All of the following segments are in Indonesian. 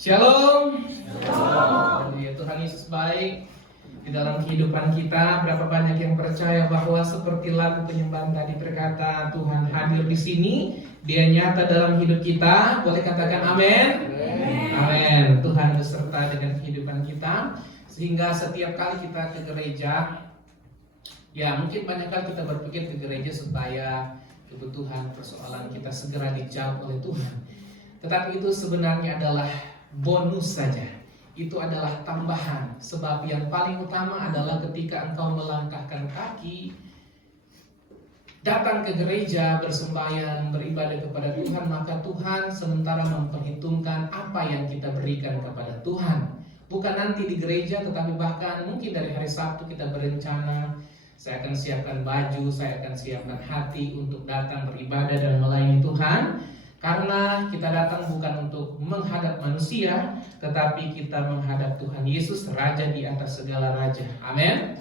Shalom. Ya, Tuhan Yesus baik di dalam kehidupan kita. Berapa banyak yang percaya bahwa seperti lagu penyembahan tadi berkata, Tuhan hadir di sini, Dia nyata dalam hidup kita. Boleh katakan amin? Amin. Tuhan beserta dengan kehidupan kita, sehingga setiap kali kita ke gereja, ya mungkin banyak kali kita berpikir ke gereja supaya kebutuhan persoalan kita segera dijawab oleh Tuhan. Tetapi itu sebenarnya adalah bonus saja. Itu adalah tambahan. Sebab yang paling utama adalah ketika engkau melangkahkan kaki, datang ke gereja, bersembahyang, beribadah kepada Tuhan, maka Tuhan sementara memperhitungkan apa yang kita berikan kepada Tuhan. Bukan nanti di gereja, tetapi bahkan mungkin dari hari Sabtu kita berencana, saya akan siapkan baju, saya akan siapkan hati untuk datang beribadah dan melayani Tuhan. Karena kita datang bukan untuk menghadap manusia, tetapi kita menghadap Tuhan Yesus, Raja di atas segala raja. Amin.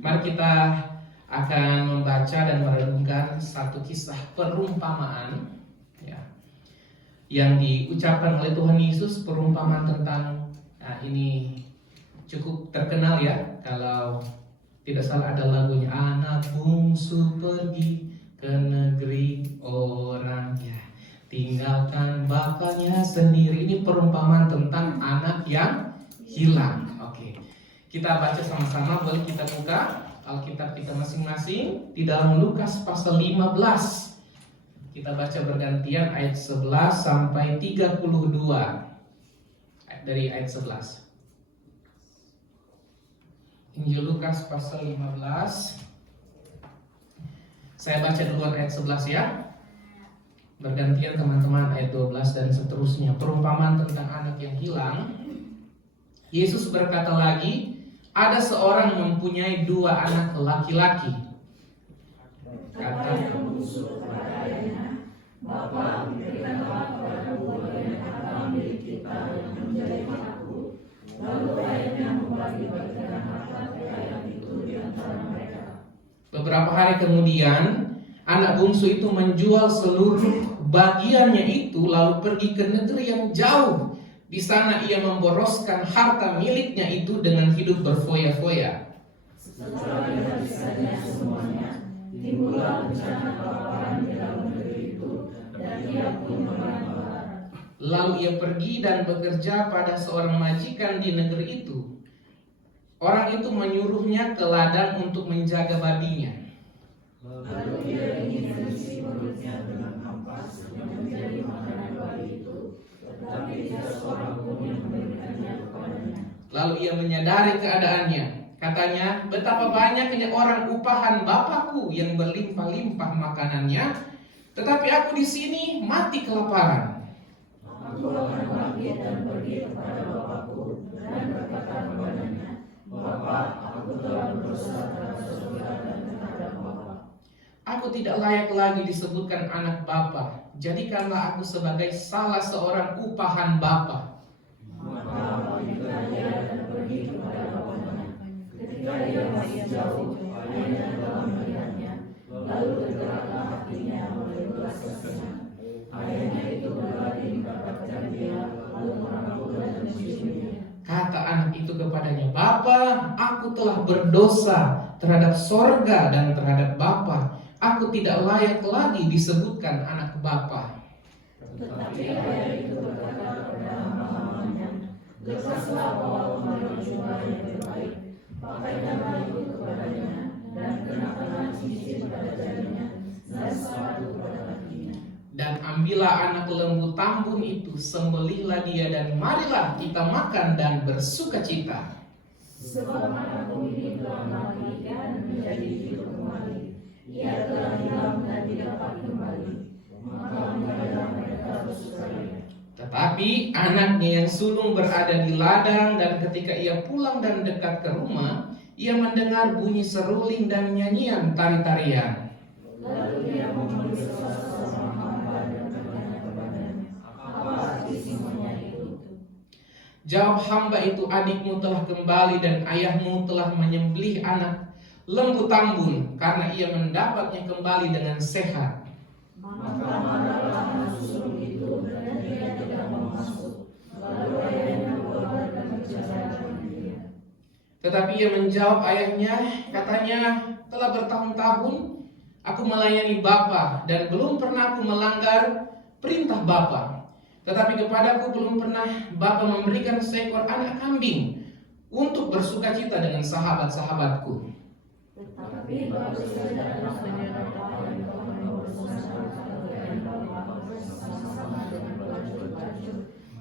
Mari kita akan membaca dan merenungkan satu kisah perumpamaan ya, yang diucapkan oleh Tuhan Yesus. Perumpamaan tentang, nah ini cukup terkenal ya, kalau tidak salah ada lagunya, anak bungsu pergi ke negeri orang ya, tinggalkan bapaknya sendiri. Ini perumpamaan tentang anak yang hilang. Oke, kita baca sama-sama. Boleh kita buka Alkitab kita masing-masing di dalam Lukas pasal 15. Kita baca bergantian ayat 11 sampai 32. Dari ayat 11. Injil Lukas pasal 15. Saya baca duluan ayat 11 ya. Bergantian teman-teman ayat 12 dan seterusnya. Perumpamaan tentang anak yang hilang. Yesus berkata lagi, ada seorang mempunyai 2 anak laki-laki. Kata yang busuk kepada ayahnya, Bapa, berikanlah kepadaku bagian harta milik kita yang menjadi hakku. Lalu ayahnya membagi-bagikan harta kekayaan itu di antara mereka. Beberapa hari kemudian, anak bungsu itu menjual seluruh bagiannya itu, lalu pergi ke negeri yang jauh. Di sana ia memboroskan harta miliknya itu dengan hidup berfoya-foya. Setelah dihabiskannya semuanya, timbullah bencana kelaparan di dalam negeri itu, dan ia pun melarat. Lalu ia pergi dan bekerja pada seorang majikan di negeri itu. Orang itu menyuruhnya ke ladang untuk menjaga babinya. Lalu ia ingin mengisi perutnya dengan ampas yang menjadi makanan babi itu, tetapi tidak seorang pun yang memberikannya kepadanya. Lalu ia menyadari keadaannya. Katanya, betapa banyaknya orang upahan Bapakku yang berlimpah-limpah makanannya, tetapi aku di sini mati kelaparan. Aku akan bangkit dan pergi kepada Bapakku dan berkata kepadanya, Bapa, aku telah berdosa terhadap surga dan terhadap Bapa. Aku tidak layak lagi disebutkan anak Bapa. Jadikanlah aku sebagai salah seorang upahan Bapa. Maka pergilah dia dan pergi kepada bapaknya. Ketika ia masih jauh, ayahnya telah melihatnya. Lalu tergeraklah hatinya oleh belas kasihan. Ayahnya itu berlari mendapatkan dia, lalu merangkul dan menciumnya. Kata anak itu kepadanya, Bapa, aku telah berdosa terhadap sorga dan terhadap Bapa. Aku tidak layak lagi disebutkan anak Bapa. Tetapi ayah itu berkata kepada hamba-hambanya, lepaslah bawa kembali jubah yang terbaik, pakaikanlah itu kepadanya, dan kenakanlah cincin pada jarinya, dan sepatu pada kakinya. Dan ambillah anak lembu tambun itu, sembelihlah dia, dan marilah kita makan dan bersukacita. Sebab anakku ini telah mati dan menjadi hidup kembali. Ia telah hilang dan didapat kembali. Maka marilah mereka bersukaria. Tetapi anaknya yang sulung berada di ladang, dan ketika ia pulang dan dekat ke rumah, ia mendengar bunyi seruling dan nyanyian tari-tarian. Lalu ia memanggil salah seorang hamba dan bertanya kepadanya, apa arti semuanya itu? Jawab hamba itu, adikmu telah kembali dan ayahmu telah menyembelih anak lembu tambun, karena ia mendapatnya kembali dengan sehat. Maka marahlah anak sulung itu dan dia tidak mau masuk. Lalu Tetapi ia menjawab ayahnya, katanya, telah bertahun-tahun aku melayani Bapa dan belum pernah aku melanggar perintah Bapa. Tetapi kepadaku belum pernah Bapa memberikan seekor anak kambing untuk bersukacita dengan sahabat-sahabatku. Tetapi baru saja menyerahkan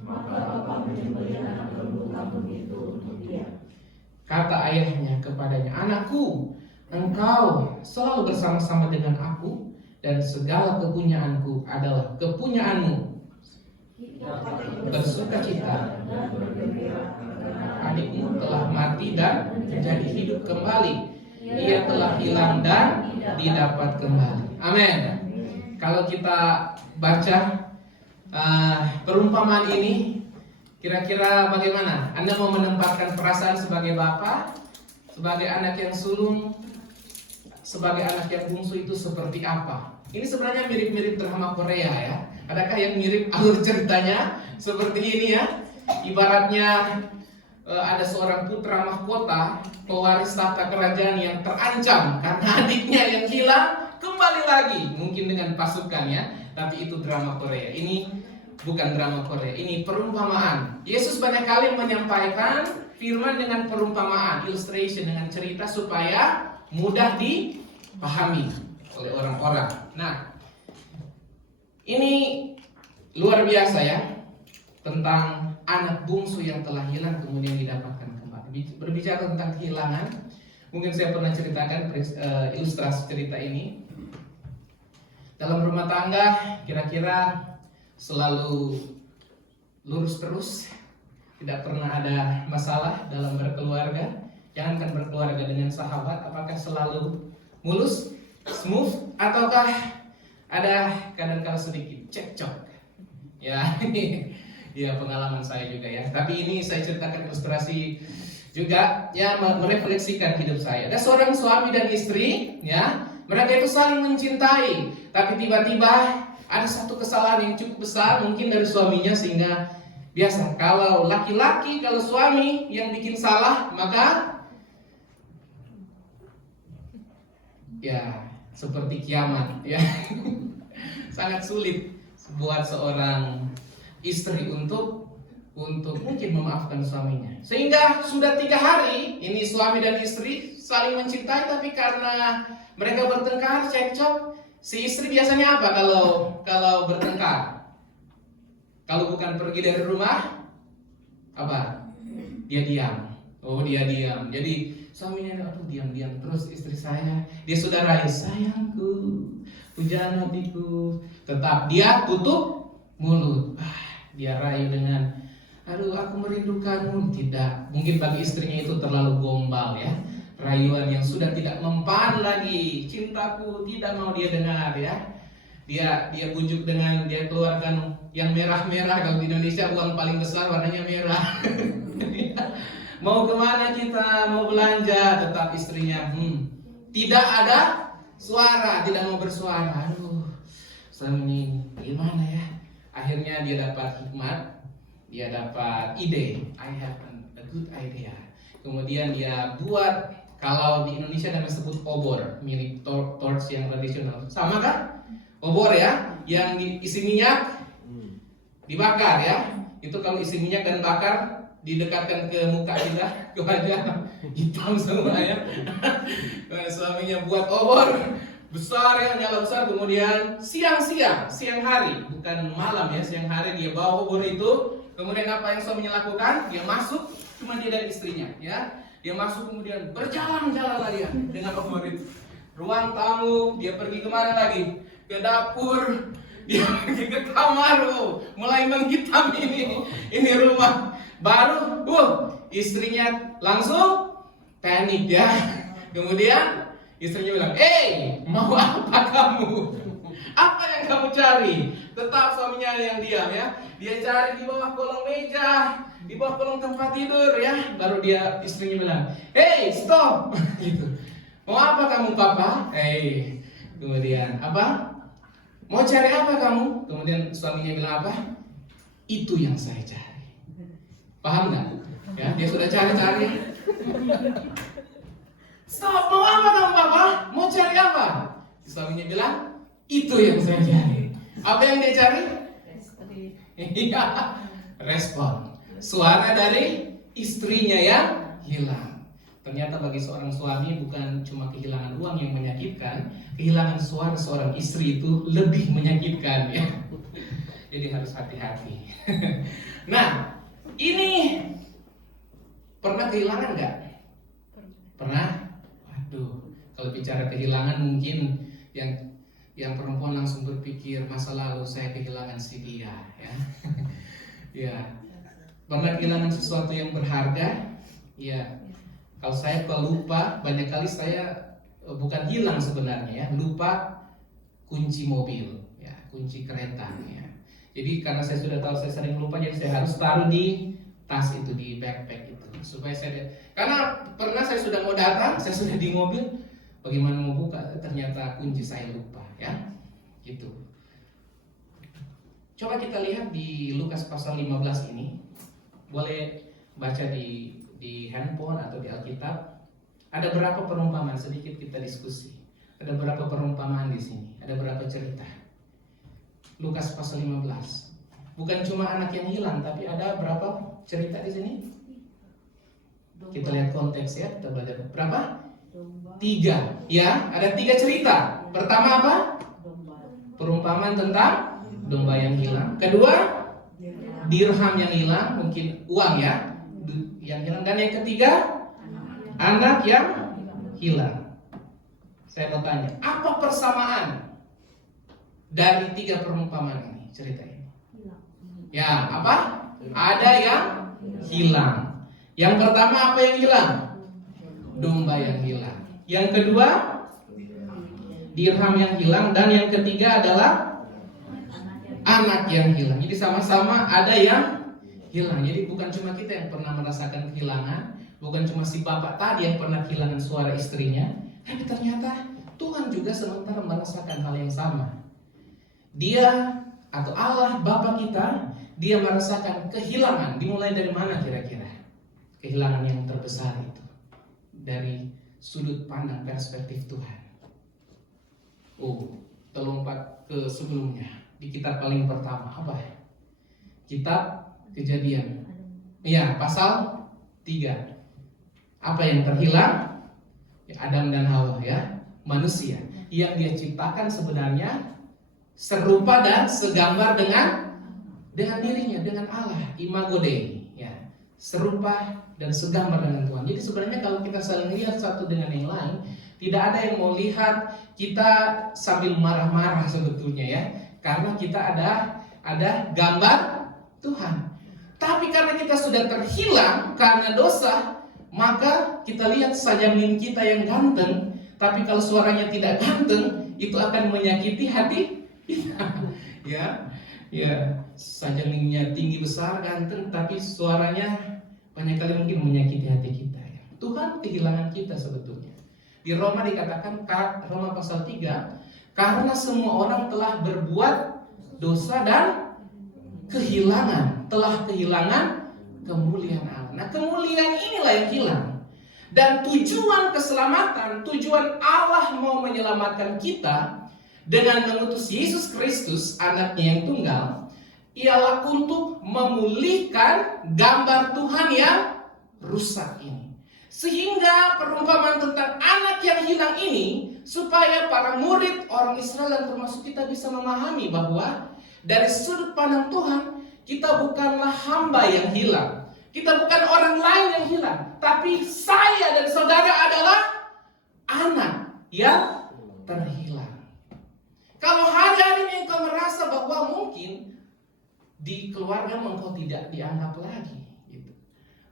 maka Bapa menyembelih anak lembu itu untuk dia. Kata ayahnya kepadanya, anakku, engkau selalu bersama-sama dengan aku dan segala kepunyaanku adalah kepunyaanmu. Bersukacita, adikmu telah mati dan menjadi hidup kembali. Ia telah hilang dan didapat kembali. Amin. Kalau kita baca perumpamaan ini, kira-kira bagaimana? Anda mau menempatkan perasaan sebagai bapak, sebagai anak yang sulung, sebagai anak yang bungsu itu seperti apa? Ini sebenarnya mirip-mirip drama Korea ya. Adakah yang mirip alur ceritanya seperti ini ya? Ibaratnya ada seorang putra mahkota, pewaris tahta kerajaan yang terancam karena adiknya yang hilang kembali lagi, mungkin dengan pasukannya. Tapi itu drama Korea. Ini bukan drama Korea, ini perumpamaan. Yesus banyak kali menyampaikan firman dengan perumpamaan, illustration, dengan cerita supaya mudah dipahami oleh orang-orang. Nah, ini luar biasa ya, tentang anak bungsu yang telah hilang kemudian didapatkan kembali. Berbicara tentang kehilangan, mungkin saya pernah ceritakan ilustrasi cerita ini. Dalam rumah tangga kira-kira selalu lurus terus, tidak pernah ada masalah dalam berkeluarga. Jangankan berkeluarga dengan sahabat, apakah selalu mulus, smooth, ataukah ada kadang-kala sedikit cekcok? Ya, ya pengalaman saya juga ya. Tapi ini saya ceritakan ilustrasi juga ya, merefleksikan hidup saya. Ada seorang suami dan istri ya, mereka itu saling mencintai, tapi tiba-tiba ada satu kesalahan yang cukup besar mungkin dari suaminya, sehingga biasa kalau laki-laki, kalau suami yang bikin salah, maka ya seperti kiamat ya. Sangat sulit buat seorang istri untuk mungkin memaafkan suaminya. Sehingga sudah 3 hari ini suami dan istri saling mencintai, tapi karena mereka bertengkar, cekcok, si istri biasanya apa kalau bertengkar? Kalau bukan pergi dari rumah, apa? Dia diam. Oh, dia diam. Jadi suaminya aduh diam-diam terus, istri saya, dia sudah rayu, sayangku, pujaan hatiku, tetap dia tutup mulut. Dia rayu dengan aduh aku merindukanmu. Tidak, mungkin bagi istrinya itu terlalu gombal ya, rayuan yang sudah tidak mempan lagi. Cintaku tidak mau dia dengar ya. Dia bujuk dengan dia keluarkan yang merah-merah. Kalau di Indonesia uang paling besar warnanya merah. Mau kemana kita, mau belanja, tetap istrinya tidak ada suara, tidak mau bersuara. Aduh, suami gimana ya? Akhirnya dia dapat hikmat, dia dapat ide. I have a good idea. Kemudian dia buat, kalau di Indonesia namanya sebut obor, mirip torch yang tradisional. Sama kan? Obor ya, yang isi minyak dibakar ya. Itu kalau isi minyak dan bakar, didekatkan ke muka kita, ke wajah, hitam semua ya. Suaminya buat obor besar ya, nyala besar. Kemudian siang hari, bukan malam ya, siang hari dia bawa obor itu. Kemudian apa yang suaminya lakukan? Dia masuk, cuma dia dan istrinya ya. Dia masuk kemudian berjalan-jalan dia dengan obor itu. Ruang tamu, dia pergi kemana lagi? Ke dapur, dia pergi ke kamar, mulai menghitam ini rumah. Baru, istrinya langsung panik ya. Kemudian istrinya bilang, mau apa kamu? Apa yang kamu cari? Tetap suaminya yang diam ya. Dia cari di bawah kolong meja, di bawah kolong tempat tidur ya. Baru istrinya bilang, stop. Gitu. Mau apa kamu papa? Kemudian apa? Mau cari apa kamu? Kemudian suaminya bilang apa? Itu yang saya cari. Paham nggak? Ya, dia sudah cari-cari. Stop, mau apa kamu papa? Mau cari apa? Suaminya bilang, itu yang saya cari. Apa yang dia cari? Iya, respon. Suara dari istrinya yang hilang. Ternyata bagi seorang suami bukan cuma kehilangan uang yang menyakitkan, kehilangan suara seorang istri itu lebih menyakitkan ya. Jadi harus hati-hati. Nah, ini pernah kehilangan nggak? Pernah? Waduh, kalau bicara kehilangan mungkin yang perempuan langsung berpikir masa lalu saya kehilangan si dia ya. Ya. Pernah kehilangan sesuatu yang berharga? Ya. Kalau saya lupa, banyak kali saya bukan hilang sebenarnya ya, lupa kunci mobil, ya, kunci kereta ya. Jadi karena saya sudah tahu saya sering lupa, jadi saya harus taruh di tas itu, di backpack itu, supaya saya. Karena pernah saya sudah mau datang, saya sudah di mobil, bagaimana mau buka, ternyata kunci saya lupa, ya, gitu. Coba kita lihat di Lukas pasal 15 ini, boleh baca di handphone atau di Alkitab. Ada berapa perumpamaan, sedikit kita diskusi. Ada berapa perumpamaan di sini? Ada berapa cerita? Lukas pasal 15. Bukan cuma anak yang hilang, tapi ada berapa cerita di sini? Kita lihat konteks ya, kita belajar. Berapa? 3. Ya, ada 3 cerita. Pertama apa? Perumpamaan tentang domba yang hilang. Kedua, dirham yang hilang, mungkin uang ya, yang hilang. Dan yang ketiga, anak yang hilang. Saya mau tanya, apa persamaan dari 3 perumpamaan ini, cerita ini? Ya, apa? Ada yang hilang. Yang pertama apa yang hilang? Domba yang hilang. Yang kedua, dirham yang hilang. Dan yang ketiga adalah anak yang hilang. Jadi sama-sama ada yang hilang. Jadi bukan cuma kita yang pernah merasakan kehilangan, bukan cuma si bapak tadi yang pernah kehilangan suara istrinya, tapi ternyata Tuhan juga sementara merasakan hal yang sama. Dia atau Allah Bapa kita, dia merasakan kehilangan. Dimulai dari mana kira-kira? Kehilangan yang terbesar itu dari sudut pandang perspektif Tuhan. Terlompat ke sebelumnya, di kitab paling pertama apa? Kitab Kejadian. Iya, pasal 3. Apa yang terhilang? Ya, Adam dan Hawa ya, manusia yang dia ciptakan sebenarnya serupa dan segambar dengan dirinya, dengan Allah, imago Dei ya, serupa dan segambar dengan Tuhan. Jadi sebenarnya kalau kita saling lihat satu dengan yang lain, tidak ada yang mau lihat kita sambil marah-marah sebetulnya ya, karena kita ada gambar Tuhan. Tapi karena kita sudah terhilang karena dosa, maka kita lihat sajamling kita yang ganteng, tapi kalau suaranya tidak ganteng, itu akan menyakiti hati kita. Ya, sajaminnya tinggi besar, ganteng, tapi suaranya banyak kali mungkin menyakiti hati kita. Ya. Tuhan kehilangan kita sebetulnya. Di Roma dikatakan, Roma pasal 3, karena semua orang telah berbuat dosa dan telah kehilangan kemuliaan Allah. Nah, kemuliaan inilah yang hilang. Dan tujuan keselamatan, tujuan Allah mau menyelamatkan kita dengan mengutus Yesus Kristus, anaknya yang tunggal, ialah untuk memulihkan gambar Tuhan yang rusak ini. Sehingga perumpamaan tentang anak yang hilang ini, supaya para murid orang Israel dan termasuk kita bisa memahami bahwa dari sudut pandang Tuhan, kita bukanlah hamba yang hilang. Kita bukan orang lain yang hilang. Tapi saya dan saudara adalah anak yang terhilang. Kalau hari-hari ini engkau merasa bahwa mungkin di keluarga engkau tidak dianggap lagi, gitu.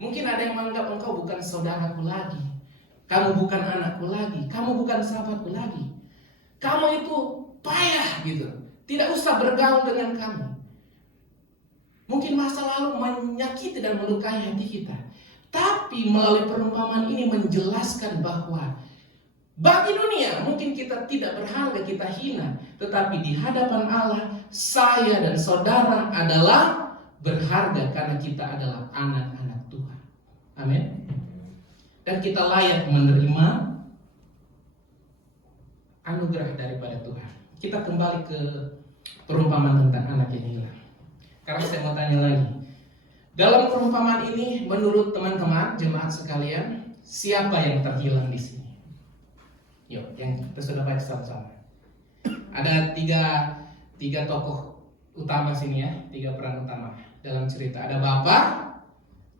Mungkin ada yang menganggap engkau bukan saudaraku lagi, kamu bukan anakku lagi, kamu bukan sahabatku lagi, kamu itu payah gitu, tidak usah bergaul dengan kamu. Mungkin masa lalu menyakiti dan melukai hati kita. Tapi melalui perumpamaan ini menjelaskan bahwa bagi dunia mungkin kita tidak berharga, kita hina, tetapi di hadapan Allah, saya dan saudara adalah berharga karena kita adalah anak-anak Tuhan. Amin. dan kita layak menerima anugerah daripada Tuhan. Kita kembali ke perumpamaan tentang anak yang hilang. Karena saya mau tanya lagi, dalam perumpamaan ini menurut teman-teman jemaat sekalian, siapa yang terhilang di sini? Yuk, yang kita sudah baca sama-sama. Ada tiga tokoh utama sini ya, 3 peran utama dalam cerita. Ada bapak,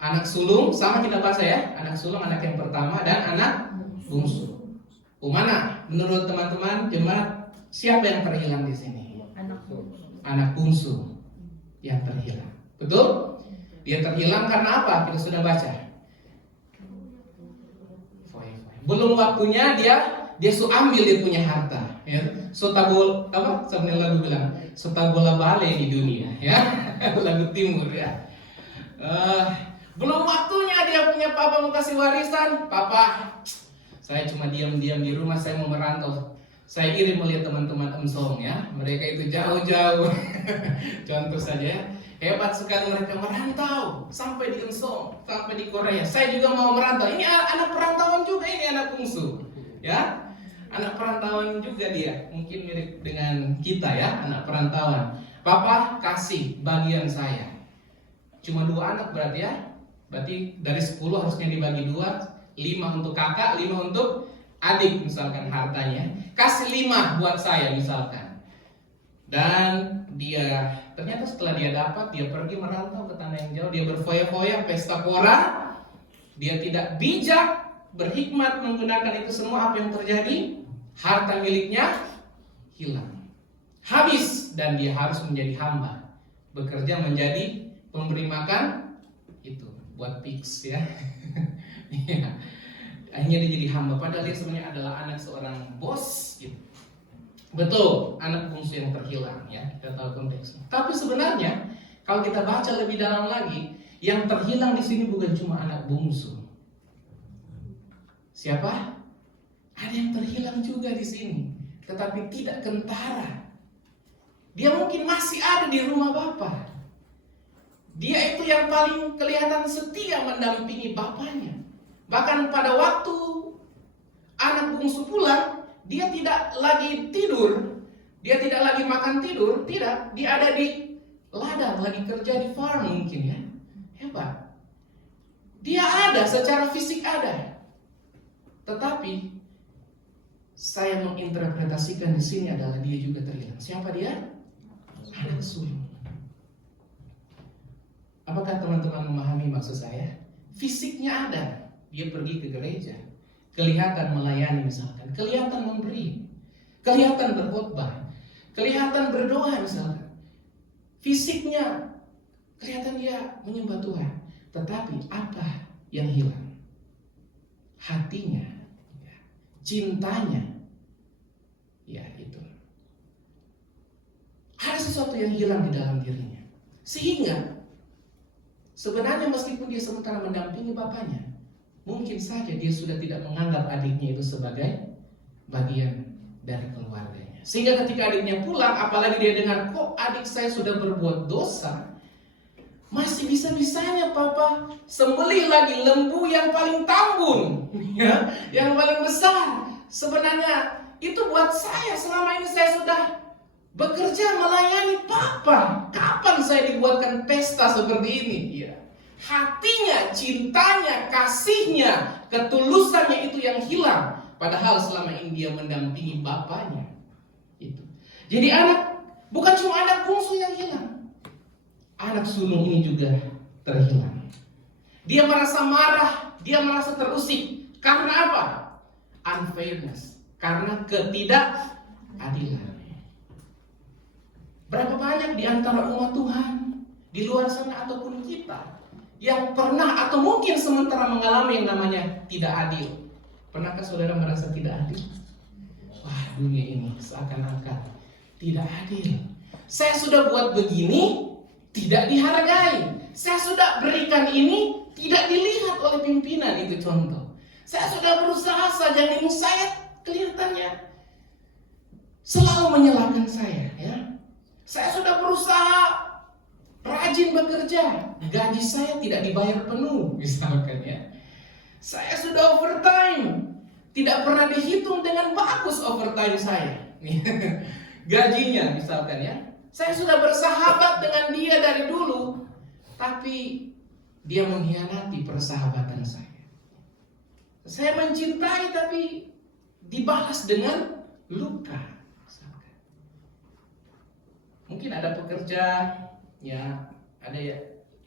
anak sulung, sama kita baca ya, anak sulung, anak yang pertama, dan anak bungsu. Mana menurut teman-teman jemaat, siapa yang terhilang di sini? Anak bungsu yang terhilang. Betul? Dia terhilang karena apa? Kita sudah baca. Belum waktunya dia ambil dia punya harta. Ya. Sotabol apa? Sebenarnya lagu bilang sotabola bale di dunia. Ya, lagu timur ya. Belum waktunya dia punya papa mau kasih warisan. Papa, saya cuma diam-diam di rumah, saya mau merantau. Saya iri melihat teman-teman emsong ya, mereka itu jauh-jauh. Contoh saja, hebat sekali mereka merantau sampai di Emsong, sampai di Korea. Saya juga mau merantau. Ini anak perantauan juga, ini anak bungsu, ya, anak perantauan juga dia. Mungkin mirip dengan kita ya, anak perantauan. Papa kasih bagian saya. Cuma 2 anak berarti ya. Berarti dari 10 harusnya dibagi 2, 5 untuk kakak, 5 untuk adik misalkan hartanya. Kasih 5 buat saya misalkan. Dan dia ternyata setelah dia dapat, dia pergi merantau ke tanah yang jauh. Dia berfoya-foya, pesta pora. Dia tidak bijak, berhikmat menggunakan itu semua. Apa yang terjadi? Harta miliknya hilang, habis, dan dia harus menjadi hamba, bekerja menjadi pemberi makan itu buat pigs ya. Akhirnya dia jadi hamba, padahal dia sebenarnya adalah anak seorang bos gitu. Betul, anak bungsu yang terhilang ya, kita tahu konteksnya. Tapi sebenarnya kalau kita baca lebih dalam lagi, yang terhilang di sini bukan cuma anak bungsu. Siapa? Ada yang terhilang juga di sini, tetapi tidak kentara. Dia mungkin masih ada di rumah Bapa. Dia itu yang paling kelihatan setia mendampingi bapaknya. Bahkan pada waktu anak bungsu pulang, dia tidak lagi tidur, dia tidak lagi makan tidur, tidak, dia ada di ladang, lagi kerja di farm mungkin ya. Hebat. Dia ada, secara fisik ada. Tetapi saya menginterpretasikan di sini adalah dia juga terhilang. Siapa dia? Anak sulung. Apakah teman-teman memahami maksud saya? Fisiknya ada, dia pergi ke gereja, kelihatan melayani misalkan, kelihatan memberi, kelihatan berkhotbah, kelihatan berdoa misalkan. Fisiknya kelihatan dia menyembah Tuhan, tetapi apa yang hilang? Hatinya, cintanya, ya itu. Ada sesuatu yang hilang di dalam dirinya, sehingga sebenarnya meskipun dia sementara mendampingi bapaknya, mungkin saja dia sudah tidak menganggap adiknya itu sebagai bagian dari keluarganya. Sehingga ketika adiknya pulang, apalagi dia dengar, kok adik saya sudah berbuat dosa, masih bisa-bisanya papa sembelih lagi lembu yang paling tambun, ya, yang paling besar. Sebenarnya itu buat saya, selama ini saya sudah bekerja melayani papa. Kapan saya dibuatkan pesta seperti ini? Ya. Hatinya, cintanya, kasihnya, ketulusannya itu yang hilang. Padahal selama ini dia mendampingi bapaknya. Itu. Jadi bukan cuma anak bungsu yang hilang. Anak sulung ini juga terhilang. Dia merasa marah, dia merasa terusik. Karena apa? Unfairness. Karena ketidakadilan. Berapa banyak di antara umat Tuhan di luar sana ataupun kita yang pernah atau mungkin sementara mengalami yang namanya tidak adil. Pernahkah saudara merasa tidak adil? Wah, dunia ini seakan-akan tidak adil. Saya sudah buat begini, tidak dihargai. Saya sudah berikan ini, tidak dilihat oleh pimpinan. Itu contoh. Saya sudah berusaha saja, ini saya kelihatannya selalu menyalahkan saya, ya. Saya sudah berusaha rajin bekerja, gaji saya tidak dibayar penuh, misalkan ya. Saya sudah overtime. Tidak pernah dihitung dengan bagus overtime saya. Gajinya misalkan ya. Saya sudah bersahabat dengan dia dari dulu. Tapi dia mengkhianati persahabatan saya. Saya mencintai tapi dibalas dengan luka. Mungkin ada pekerja, ya ada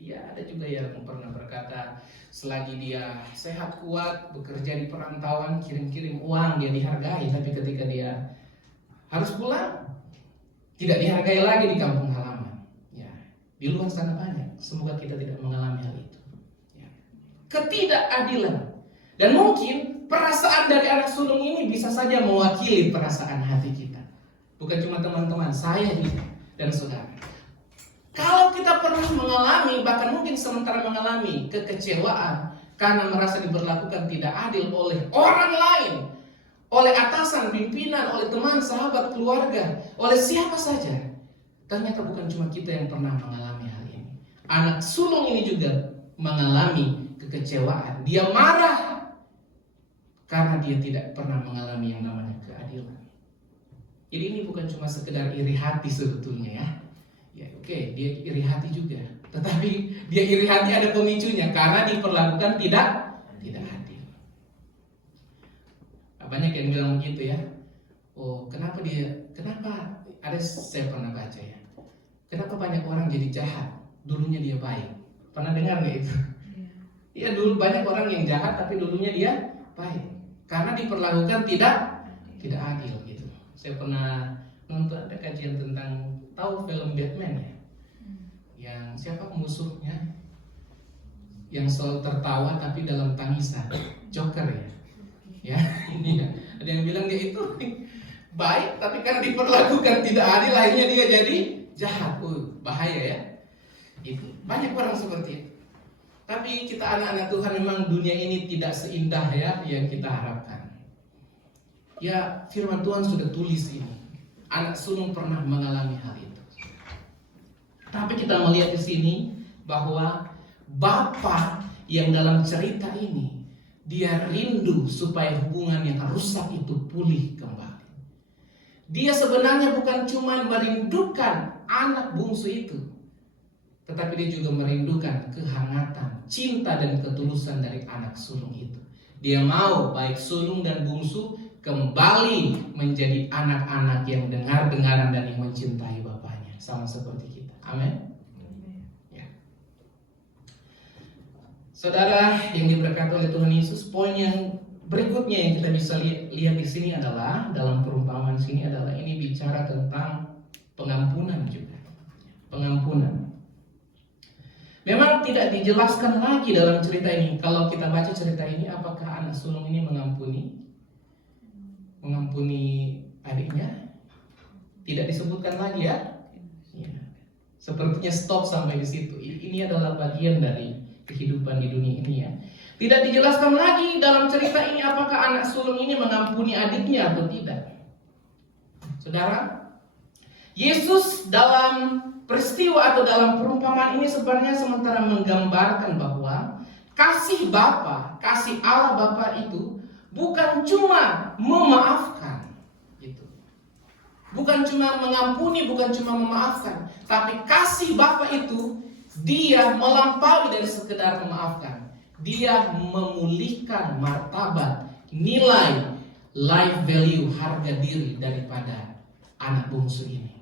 ada juga yang pernah berkata, selagi dia sehat kuat, bekerja di perantauan, kirim-kirim uang, dia dihargai. Tapi ketika dia harus pulang, tidak dihargai lagi di kampung halaman. Ya, di luar sana banyak. Semoga kita tidak mengalami hal itu. Ya. Ketidakadilan. Dan mungkin perasaan dari anak sulung ini bisa saja mewakili perasaan hati kita. Bukan cuma teman-teman, saya dan saudara. Kalau kita pernah mengalami, bahkan mungkin sementara mengalami kekecewaan karena merasa diperlakukan tidak adil oleh orang lain, oleh atasan, pimpinan, oleh teman, sahabat, keluarga, oleh siapa saja. Ternyata bukan cuma kita yang pernah mengalami hal ini. Anak sulung ini juga mengalami kekecewaan. Dia marah karena dia tidak pernah mengalami yang namanya keadilan. Jadi ini bukan cuma sekedar iri hati sebetulnya ya. Ya oke, dia iri hati juga. Tetapi dia iri hati ada pemicunya karena diperlakukan tidak adil. Banyak yang bilang begitu ya. Oh, kenapa ada saya pernah baca ya. Kenapa banyak orang jadi jahat? Dulunya dia baik. Pernah dengar nggak itu? Iya, dulu banyak orang yang jahat tapi dulunya dia baik. Karena diperlakukan tidak adil gitu. Saya pernah nonton ada kajian tentang, tahu film Batman ya? Yang siapa musuhnya? Yang selalu tertawa tapi dalam tangisan. Joker ya? Ya, ini ya. Ada yang bilang dia itu baik tapi karena diperlakukan tidak adil akhirnya dia jadi jahat. Bahaya ya. Itu banyak orang seperti itu. Tapi kita anak-anak Tuhan memang dunia ini tidak seindah ya yang kita harapkan. Ya, firman Tuhan sudah tulis ini. Anak sulung pernah mengalami hal itu. Tapi kita melihat di sini bahwa Bapa yang dalam cerita ini dia rindu supaya hubungan yang rusak itu pulih kembali. Dia sebenarnya bukan cuma merindukan anak bungsu itu, tetapi dia juga merindukan kehangatan, cinta dan ketulusan dari anak sulung itu. Dia mau baik sulung dan bungsu kembali menjadi anak-anak yang dengar-dengaran dan yang mencintai bapaknya, sama seperti kita. Amin. Ya. Saudara yang diberkati oleh Tuhan Yesus, poin yang berikutnya yang kita bisa lihat di sini adalah, dalam perumpamaan sini adalah, ini bicara tentang pengampunan juga. Pengampunan. Memang tidak dijelaskan lagi dalam cerita ini. Kalau kita baca cerita ini, apakah anak sulung ini mengampuni adiknya? Tidak disebutkan lagi ya. Sepertinya stop sampai di situ. Ini adalah bagian dari kehidupan di dunia ini ya. Tidak dijelaskan lagi dalam cerita ini apakah anak sulung ini mengampuni adiknya atau tidak. Saudara, Yesus dalam peristiwa atau dalam perumpamaan ini sebenarnya sementara menggambarkan bahwa kasih Bapa, kasih Allah Bapa itu bukan cuma memaafkan gitu. Bukan cuma mengampuni, bukan cuma memaafkan, tapi kasih Bapa itu dia melampaui dari sekedar memaafkan. Dia memulihkan martabat, nilai, life value, harga diri daripada anak bungsu ini.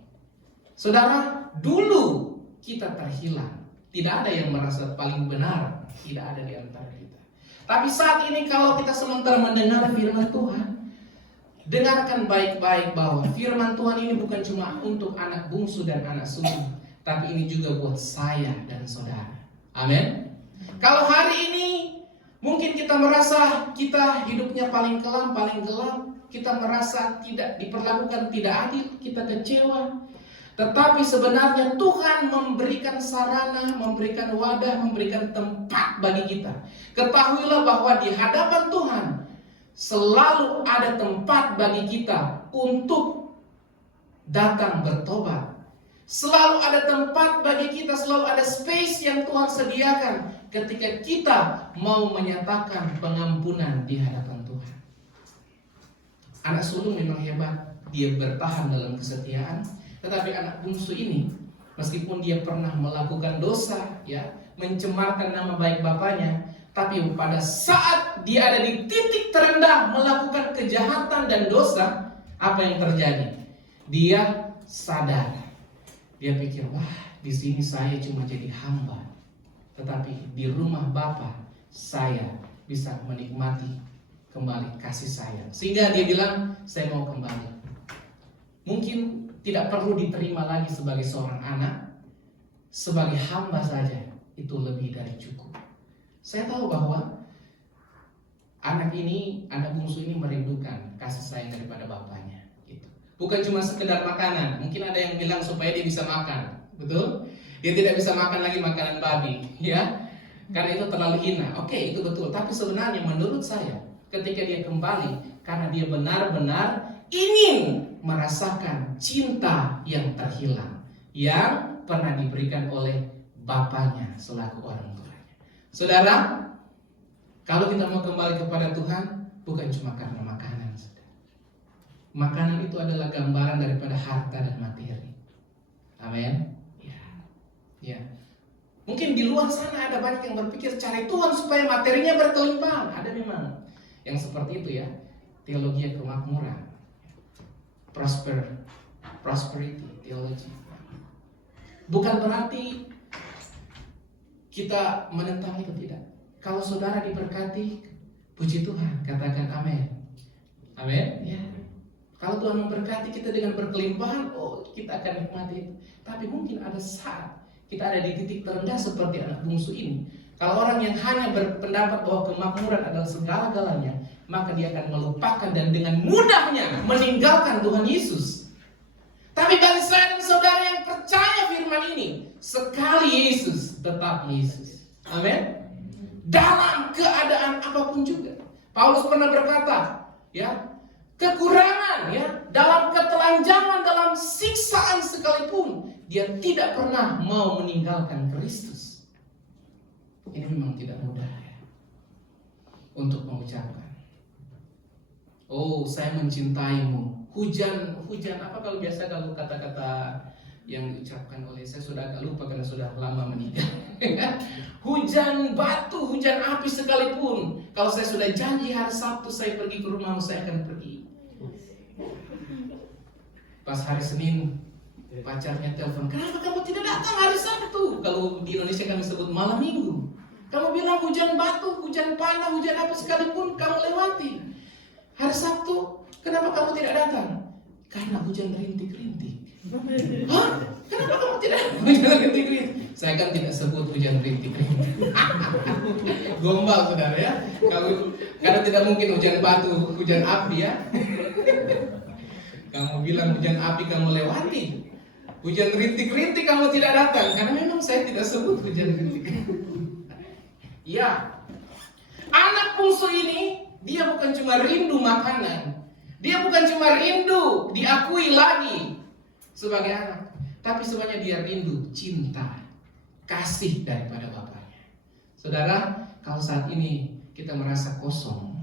Saudara, dulu kita terhilang. Tidak ada yang merasa paling benar. Tidak ada di antara kita. Tapi saat ini kalau kita sementara mendengar firman Tuhan, dengarkan baik-baik bahwa firman Tuhan ini bukan cuma untuk anak bungsu dan anak sulung, tapi ini juga buat saya dan saudara. Amin. Kalau hari ini mungkin kita merasa kita hidupnya paling kelam, paling gelap, kita merasa tidak diperlakukan tidak adil, kita kecewa. Tetapi sebenarnya Tuhan memberikan sarana, memberikan wadah, memberikan tempat bagi kita. Ketahuilah bahwa di hadapan Tuhan selalu ada tempat bagi kita untuk datang bertobat, Selalu ada tempat bagi kita, selalu ada space yang Tuhan sediakan ketika kita mau menyatakan pengampunan di hadapan Tuhan. Anak sulung memang hebat, dia bertahan dalam kesetiaan. Tetapi anak bungsu ini, meskipun dia pernah melakukan dosa, ya, mencemarkan nama baik bapaknya, tapi pada saat dia ada di titik terendah melakukan kejahatan dan dosa, apa yang terjadi? Dia sadar. Dia pikir, wah, di sini saya cuma jadi hamba, tetapi di rumah Bapa saya bisa menikmati kembali kasih sayang. Sehingga dia bilang, saya mau kembali. Mungkin tidak perlu diterima lagi sebagai seorang anak, sebagai hamba saja itu lebih dari cukup. Saya tahu bahwa anak bungsu ini merindukan kasih sayang daripada bapaknya. Bukan cuma sekedar makanan. Mungkin ada yang bilang supaya dia bisa makan, betul? Dia tidak bisa makan lagi makanan babi, ya? Karena itu terlalu hina. Oke, itu betul. Tapi sebenarnya menurut saya, ketika dia kembali, karena dia benar-benar ingin merasakan cinta yang terhilang, yang pernah diberikan oleh bapaknya selaku orang tuanya. Saudara, kalau kita mau kembali kepada Tuhan, bukan cuma karena makanan. Makanan itu adalah gambaran daripada harta dan materi. Amin. Ya. Mungkin di luar sana ada banyak yang berpikir cari Tuhan supaya materinya berkelimpahan. Ada memang yang seperti itu, ya. Teologi kemakmuran, prosperity theology. Bukan berarti kita menentang itu, tidak. Kalau saudara diberkati, puji Tuhan, katakan amin. Amin. Ya. Kalau Tuhan memberkati kita dengan berkelimpahan, kita akan nikmati itu. Tapi mungkin ada saat kita ada di titik terendah seperti anak bungsu ini. Kalau orang yang hanya berpendapat bahwa kemakmuran adalah segala-galanya, maka dia akan melupakan dan dengan mudahnya meninggalkan Tuhan Yesus. Tapi bagi saya dan saudara yang percaya firman ini, sekali Yesus, tetap Yesus. Amin. Dalam keadaan apapun juga. Paulus pernah berkata, ya, kekurangan, ya, dalam ketelanjangan, dalam siksaan sekalipun, dia tidak pernah mau meninggalkan Kristus. Ini memang tidak mudah, ya, untuk mengucapkan. Oh, saya mencintaimu. Hujan apa kalau biasa kalau kata-kata yang diucapkan oleh saya sudah agak lupa karena sudah lama meninggal. Hujan batu, hujan api sekalipun, kalau saya sudah janji hari Sabtu saya pergi ke rumahmu, saya akan pergi. Pas hari Senin pacarnya telepon, kenapa kamu tidak datang hari Sabtu? Kalau di Indonesia kami sebut malam minggu. Kamu bilang hujan batu, hujan panah, hujan apa sekalipun kamu lewati. Hari Sabtu, kenapa kamu tidak datang? Karena hujan rintik-rintik. Hah? Kenapa kamu tidak hujan rintik-rintik? Saya kan tidak sebut hujan rintik-rintik. Gombal saudara, ya. Karena tidak mungkin hujan batu, hujan api, ya. Kamu bilang hujan api kamu lewati, hujan rintik-rintik kamu tidak datang, karena memang saya tidak sebut hujan rintik. Ya, anak bungsu ini dia bukan cuma rindu makanan, dia bukan cuma rindu diakui lagi sebagai anak, tapi sebenarnya dia rindu cinta, kasih daripada bapaknya. Saudara, kalau saat ini kita merasa kosong,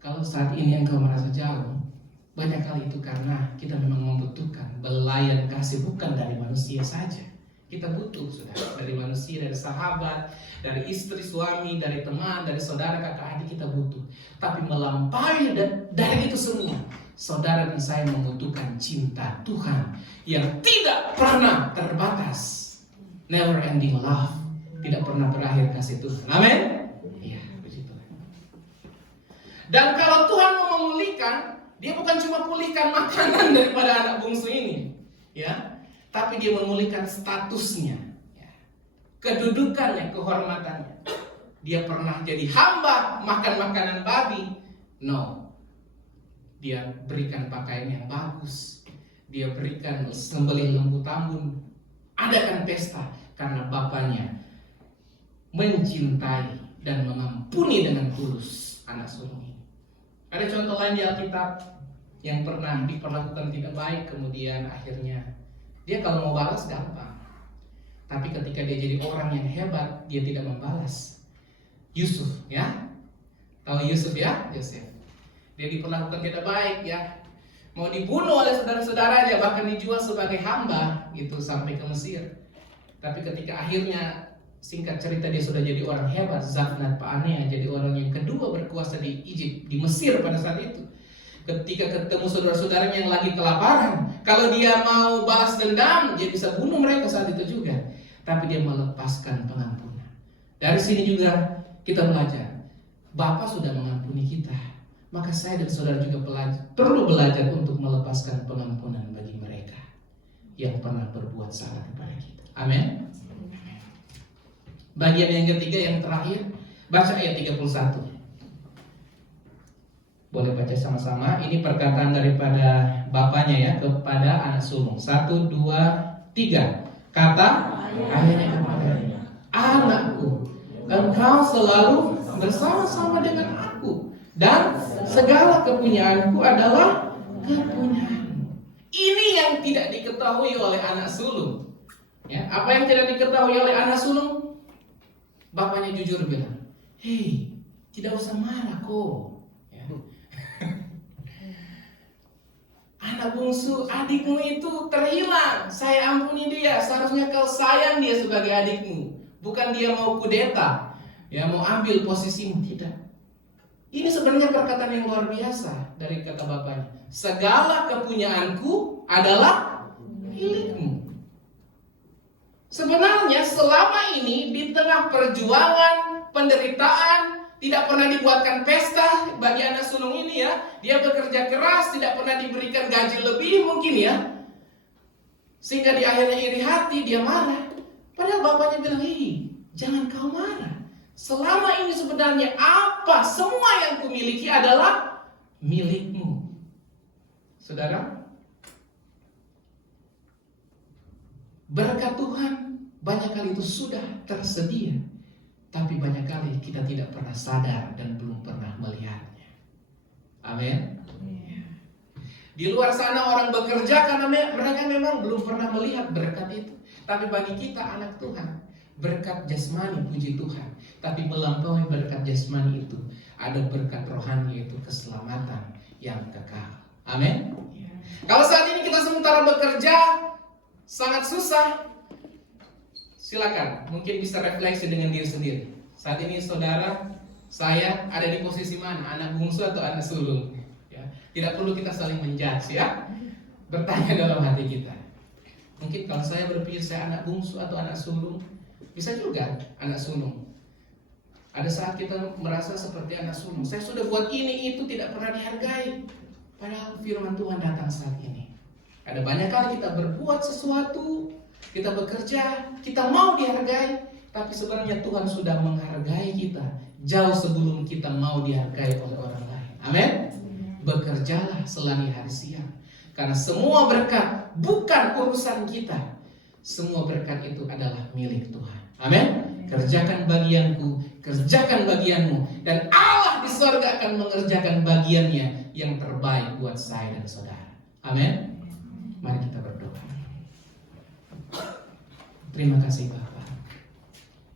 kalau saat ini engkau merasa jauh, banyak kali itu karena kita memang membutuhkan belayan kasih bukan dari manusia saja. Kita butuh, saudara, dari manusia, dari sahabat, dari istri, suami, dari teman, dari saudara, kakak, adik, kita butuh. Tapi melampaui dari itu semua, saudara dan saya membutuhkan cinta Tuhan yang tidak pernah terbatas. Never ending love, tidak pernah berakhir kasih Tuhan. Amin. Iya, begitu. Dan kalau Tuhan mau memulihkan, dia bukan cuma pulihkan makanan daripada anak bungsu ini, ya, tapi dia memulihkan statusnya, ya, kedudukannya, kehormatannya. Dia pernah jadi hamba makan makanan babi, no. Dia berikan pakaian yang bagus, dia berikan sembelih lembu tambun, adakan pesta karena bapaknya mencintai dan mengampuni dengan tulus anak sulung ini. Ada contoh lain di Alkitab yang pernah diperlakukan tidak baik, kemudian akhirnya Dia kalau mau balas gampang. Tapi ketika dia jadi orang yang hebat, dia tidak membalas. Yusuf, ya. Tahu Yusuf ya? Yosef. Dia diperlakukan tidak baik ya. Mau dibunuh oleh saudara-saudaranya, bahkan dijual sebagai hamba gitu sampai ke Mesir. Tapi ketika akhirnya singkat cerita dia sudah jadi orang hebat, Zafnat Paanea jadi orang yang kedua berkuasa di Egypt, di Mesir pada saat itu. Ketika ketemu saudara-saudaranya yang lagi kelaparan, kalau dia mau balas dendam, dia bisa bunuh mereka saat itu juga. Tapi dia melepaskan pengampunan. Dari sini juga kita belajar, Bapa sudah mengampuni kita, maka saya dan saudara juga perlu belajar untuk melepaskan pengampunan bagi mereka yang pernah berbuat salah kepada kita. Amin. Bagian yang ketiga, yang terakhir, baca ayat 31. Boleh baca sama-sama. Ini perkataan daripada bapaknya ya kepada anak sulung. 1, 2, 3. Kata ayahnya kepadanya, anakku, engkau selalu bersama-sama dengan aku, dan segala kepunyaanku adalah kepunyaanmu. Ini yang tidak diketahui oleh anak sulung. Ya, apa yang tidak diketahui oleh anak sulung? Bapaknya jujur bilang, hei, tidak usah marah kok. Ya. Anak bungsu, adikmu itu terhilang. Saya ampuni dia. Seharusnya kau sayang dia sebagai adikmu. Bukan dia mau kudeta, ya mau ambil posisimu. Tidak. Ini sebenarnya perkataan yang luar biasa dari kata bapaknya. Segala kepunyaanku adalah milikmu. Sebenarnya selama ini di tengah perjuangan, penderitaan, tidak pernah dibuatkan pesta bagi anak sulung ini ya. Dia bekerja keras, tidak pernah diberikan gaji lebih mungkin ya. Sehingga di akhirnya iri hati, dia marah. Padahal bapaknya bilang, hei, jangan kau marah. Selama ini sebenarnya apa semua yang kumiliki adalah milikmu. Saudara, berkat Tuhan banyak kali itu sudah tersedia, tapi banyak kali kita tidak pernah sadar dan belum pernah melihatnya. Amin. Di luar sana orang bekerja karena mereka memang belum pernah melihat berkat itu. Tapi bagi kita anak Tuhan, berkat jasmani puji Tuhan, tapi melampaui berkat jasmani itu ada berkat rohani, yaitu keselamatan yang kekal. Amin. Kalau saat ini kita sementara bekerja sangat susah, silakan mungkin bisa refleksi dengan diri sendiri. Saat ini saudara, saya ada di posisi mana? Anak bungsu atau anak sulung? Ya, tidak perlu kita saling menjudge ya. Bertanya dalam hati kita. Mungkin kalau saya berpikir saya anak bungsu atau anak sulung, bisa juga anak sulung. Ada saat kita merasa seperti anak sulung. Saya sudah buat ini itu tidak pernah dihargai. Padahal firman Tuhan datang saat ini. Ada banyak kali kita berbuat sesuatu, kita bekerja, kita mau dihargai, tapi sebenarnya Tuhan sudah menghargai kita jauh sebelum kita mau dihargai oleh orang lain. Amin. Bekerjalah selagi hari siang, karena semua berkat bukan urusan kita. Semua berkat itu adalah milik Tuhan. Amin. Kerjakan bagianku, kerjakan bagianmu, dan Allah di surga akan mengerjakan bagiannya yang terbaik buat saya dan saudara. Amin. Mari kita berdoa. Terima kasih Pak.